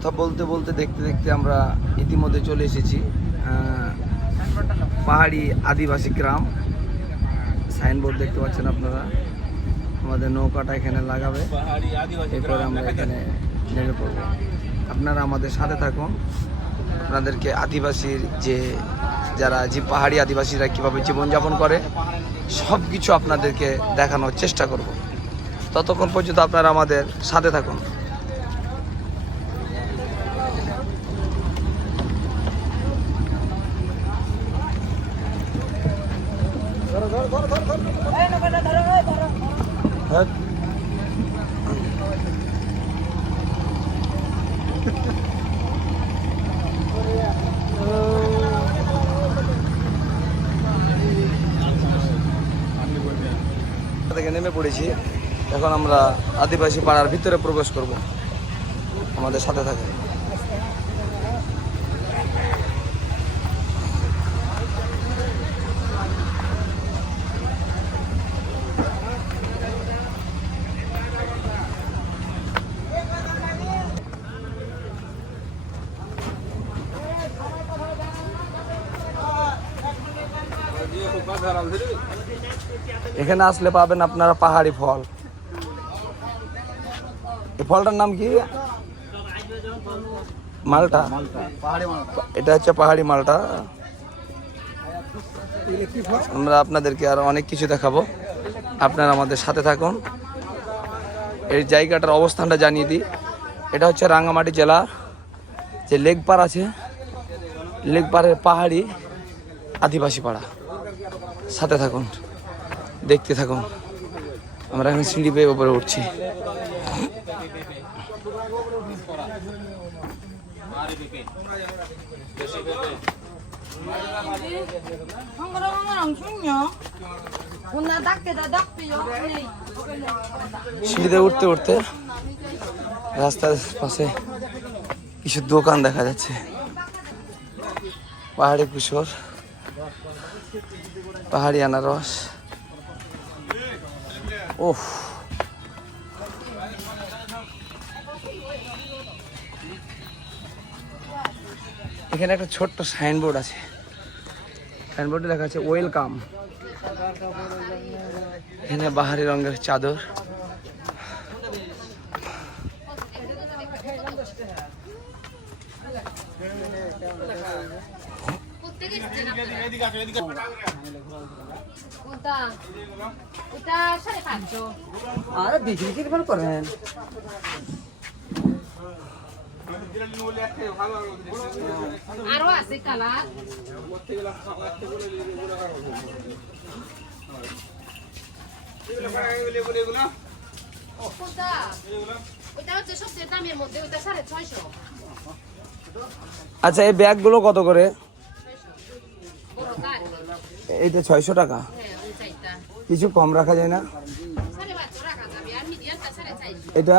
কথা বলতে বলতে দেখতে দেখতে আমরা ইতিমধ্যে চলে এসেছি পাহাড়ি আদিবাসী গ্রাম। সাইনবোর্ড দেখতে পাচ্ছেন আপনারা। আমাদের নৌকাটা এখানে লাগাবে, এরপরে আমরা এখানে নেমে পড়ব। আপনারা আমাদের সাথে থাকুন, আপনাদেরকে আদিবাসীর যারা পাহাড়ি আদিবাসীরা কীভাবে জীবনযাপন করে সব কিছু আপনাদেরকে দেখানোর চেষ্টা করব। ততক্ষণ পর্যন্ত আপনারা আমাদের সাথে থাকুন। থেকে নেমে পড়েছি, এখন আমরা আদিবাসী পাড়ার ভিতরে প্রবেশ করব। আমাদের সাথে থাকে। এখানে আসলে পাবেন আপনারা পাহাড়ি ফল। এই ফলটার নাম কি? মালটা। এটা হচ্ছে পাহাড়ি মালটা। আমরা আপনাদেরকে আরো অনেক কিছু দেখাবো, আপনারা আমাদের সাথে থাকুন। এই জায়গাটার অবস্থানটা জানিয়ে দিই। এটা হচ্ছে রাঙ্গামাটি জেলার যে লেকপাড় আছে, লেকপাড়ের পাহাড়ি আদিবাসী পাড়া। সাথে থাকুন, দেখতে থাকুন। আমরা এখন সিঁড়ি বেয়ে উপরে উঠছি। সিঁড়িতে উঠতে উঠতে রাস্তার পাশে কিছু দোকান দেখা যাচ্ছে। পাহাড়ি কুসর, পাহাড়ি আনারস। ওহ, এখানে একটা ছোট্ট সাইনবোর্ড আছে। সাইনবোর্ডে লেখা আছে ওয়েলকাম। এখানে বাহারি রঙের চাদর। আরে বিক্রি কিরকম করেন? আরো আছে কালার। আচ্ছা, এই ব্যাগগুলো কত করে? এইটা 600 টাকা। কিছু কম রাখা যায় না? এটা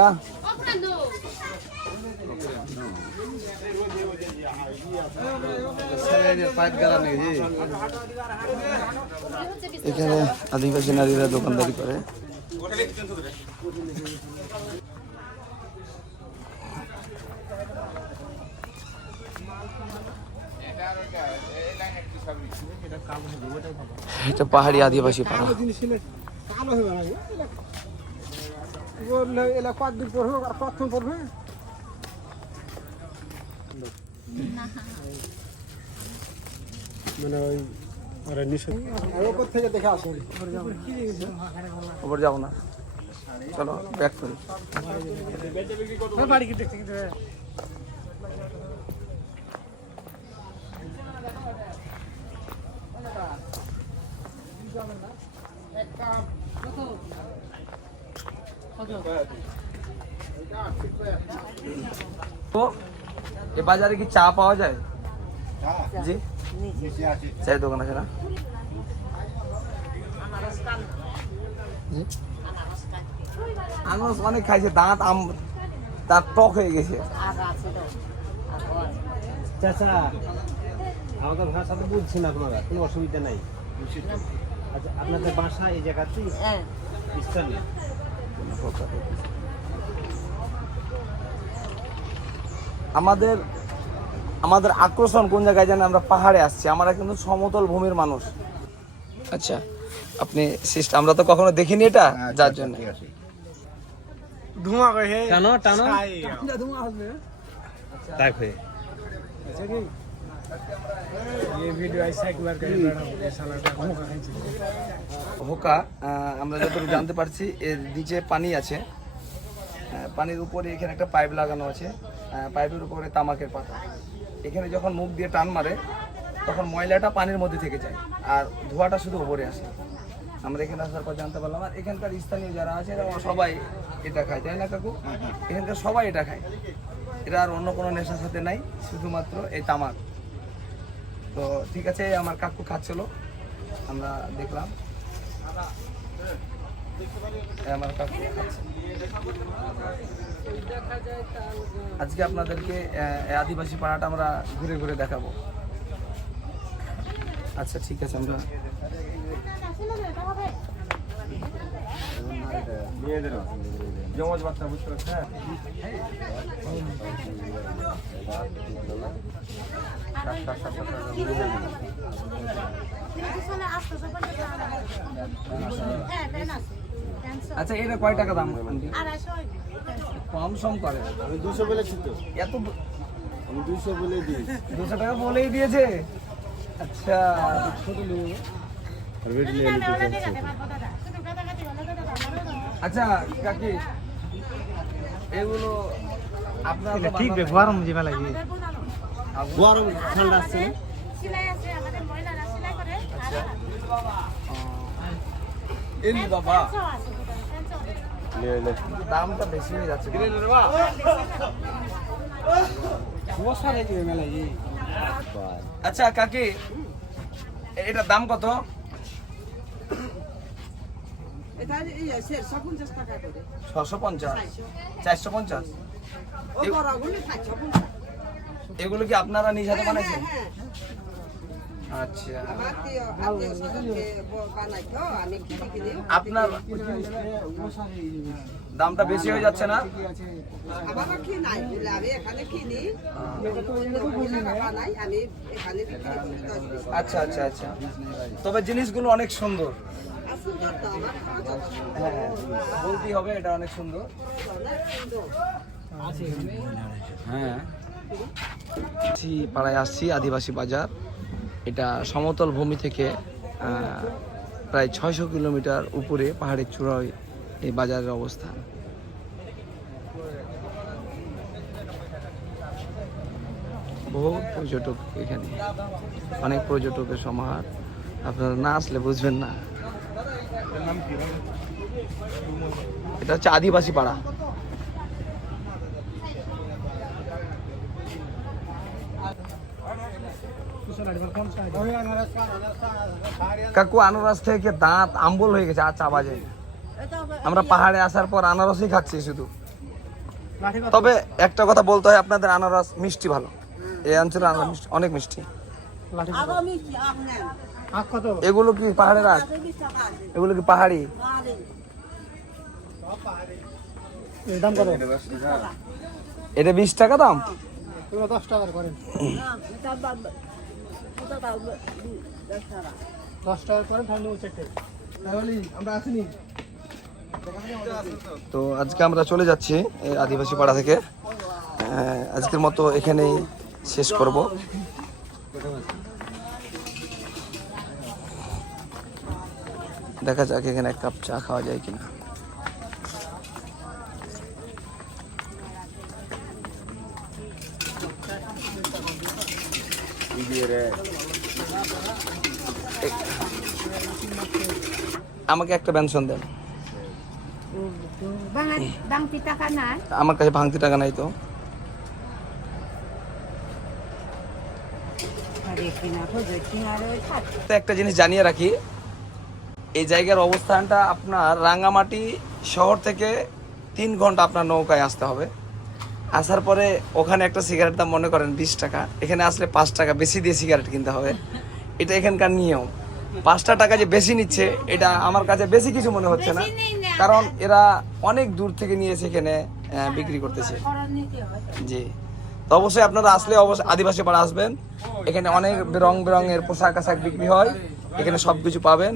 এখানে আদিবাসী নারীরা দোকানদারি করে। এটা পাহাড়ি আদিবাসী পাড়া। ওপর যাবো না, চলো ব্যাক করি। তো এই বাজারে কি চা পাওয়া যায়? জি, চায়ের দোকান আছে না? আনারস অনেক খাইছে, দাঁত টক হয়ে গেছে। চাচা, আমাদের ভাষা তো বুঝছি না আপনারা, কোনো অসুবিধা নাই। আচ্ছা, আপনাদের বাসা এই জায়গাতেই? আমাদের আমাদের আকর্ষণ কোন জায়গায় জানেন? আমরা পাহাড়ে আসছি, আমরা কিন্তু সমতল ভূমির মানুষ। আচ্ছা, আপনি সিস্টেম আমরা তো কখনো দেখিনি এটা, যার জন্য টানো টানো তাই হয়ে হোকা আমরা যতটুকু জানতে পারছি এর নিচে পানি আছে, পানির উপরে এখানে একটা পাইপ লাগানো আছে, পাইপের উপরে তামাকের পাতা। এখানে যখন মুখ দিয়ে টান মারে তখন ময়লাটা পানির মধ্যে থেকে যায় আর ধোঁয়াটা শুধু উপরে আসে। আমরা এখানে আসার পর জানতে পারলাম। আর এখানকার স্থানীয় যারা আছে এরা সবাই এটা খায়, তাই না কাকু? এখানকার সবাই এটা খায়, এটা আর অন্য কোনো নেশার সাথে নাই, শুধুমাত্র এই তামাক। তো ঠিক আছে, আমার কাকু খাচ্ছিল, আমরা দেখলাম আমার কাকু খাচ্ছে। আজকে আপনাদেরকে এই আদিবাসী পাড়াটা আমরা ঘুরে ঘুরে দেখাবো। আচ্ছা ঠিক আছে, আমরা জমজ বাচ্চা বুঝতে পারছেন। আচ্ছা, এটা কয় টাকা দাম? কম সম করে। আমি 200 বলেছি তো, এত আমি 200 বলে দিই। 200 টাকা বলেই দিয়েছে। আচ্ছা, আচ্ছা কাকি, এগুলো আপনার ঠিক গরম জিমা লাগে, গরম ঠান্ডা আছে। সিলাই আছে আমাদের মহিলারা সিলাই করে। এলি বাবা, আছে দামটা বেশি হয়ে যাচ্ছে। আচ্ছা কাকি, এটার দাম কত? এটা 450 টাকা করে। 650, 450। ও বড়গুলো 450। এগুলো কি আপনারা নিজ হাতে বানাইছেন? আচ্ছা, আত্মীয় স্বজনকে বানাইতো, আমি কিনে আপনার দামটা বেশি হয়ে যাচ্ছে না? আমার কি নাই, আমি এখানে কিনি, বানাই, আমি এখানে বিক্রি করি 10 পিস। আচ্ছা আচ্ছা আচ্ছা, তবে জিনিসগুলো অনেক সুন্দর। সুন্দর তো আমার হ্যাঁ, বলতেই হবে, এটা অনেক সুন্দর। হ্যাঁ, পাড়ায় আসছি, আদিবাসী বাজার। এটা সমতল ভূমি থেকে প্রায় 600 কিলোমিটার উপরে পাহাড়ের চূড়ায় এই বাজারের অবস্থান। বহু পর্যটক এখানে, অনেক পর্যটকের সমাহার। আপনারা না আসলে বুঝবেন না। এটা হচ্ছে আদিবাসী পাড়া। কাকু, আনারস থেকে দাঁত আম্বল হয়ে গেছে, আর চা বাজে। আমরা পাহাড়ে আসার পর আনারসই খাচ্ছি শুধু। তবে একটা কথা বলতে হয়, আপনাদের আনারস মিষ্টি ভালো। এই অঞ্চলের আনারস মিষ্টি, অনেক মিষ্টি। এগুলো কি পাহাড়ের আখ? এগুলো কি পাহাড়ি? দাম কত? এটা 20 টাকা দাম। 10 টাকা করেন, 10 টাকা করেন, তাহলে চেকতে আমরা আসিনি। তো আজকে আমরা চলে যাচ্ছি এই আদিবাসী পাড়া থেকে। আজকের মতো এখানেই শেষ করব। দেখা যাক এখানে এক কাপ চা খাওয়া যায় কিনা। আমাকে একটা পেনশন দেন। বাংতি টাকা নাই আমার কাছে, ভাঙতি টাকা নাই তো। তো একটা জিনিস জানিয়ে রাখি, এই জায়গার অবস্থানটা আপনার রাঙ্গামাটি শহর থেকে 3 ঘন্টা আপনার নৌকায় আসতে হবে। আসার পরে ওখানে একটা সিগারেট দাম মনে করেন 20 টাকা, এখানে আসলে 5 টাকা বেশি দিয়ে সিগারেট কিনতে হবে। এটা এখানকার নিয়ম। 5টা টাকা যে বেশি নিচ্ছে, এটা আমার কাছে বেশি কিছু মনে হচ্ছে না, কারণ এরা অনেক দূর থেকে নিয়ে এসে এখানে বিক্রি করতেছে। জি, তো অবশ্যই আপনারা আসলে অবশ্যই আদিবাসী পাড়া আসবেন। এখানে অনেক রং বেরঙের পোশাক আশাক বিক্রি হয়, এখানে সব কিছু পাবেন।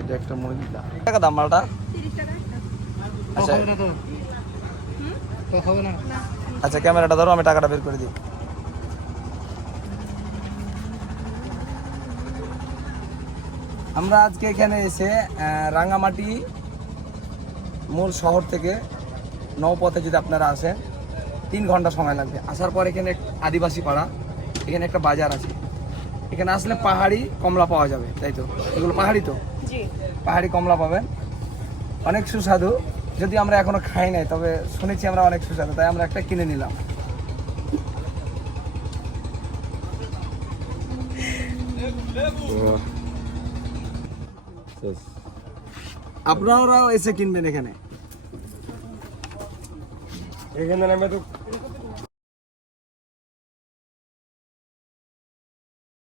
এটা একটা মহিলা টাকা দাম মালটা। আচ্ছা আচ্ছা ক্যামেরাটা ধরো, আমি টাকাটা বের করে দিই। আমরা আজকে এখানে এসে রাঙামাটি মূল শহর থেকে নৌপথে যদি আপনারা আসেন 3 ঘন্টা সময় লাগবে। আসার পর এখানে আদিবাসী পাড়া, এখানে একটা বাজার আছে। এখানে আসলে পাহাড়ি কমলা পাওয়া যাবে, তাই তো? এগুলো পাহাড়ি তো? পাহাড়ি কমলা পাবেন, অনেক সুস্বাদু। যদি আমরা এখনো খাই নাই, তবে শুনেছি আমরা অনেক সুস্বাদু, তাই আমরা একটা কিনে নিলাম। আপনারাও এসে কিনবেন এখানে। এখানে নামে তো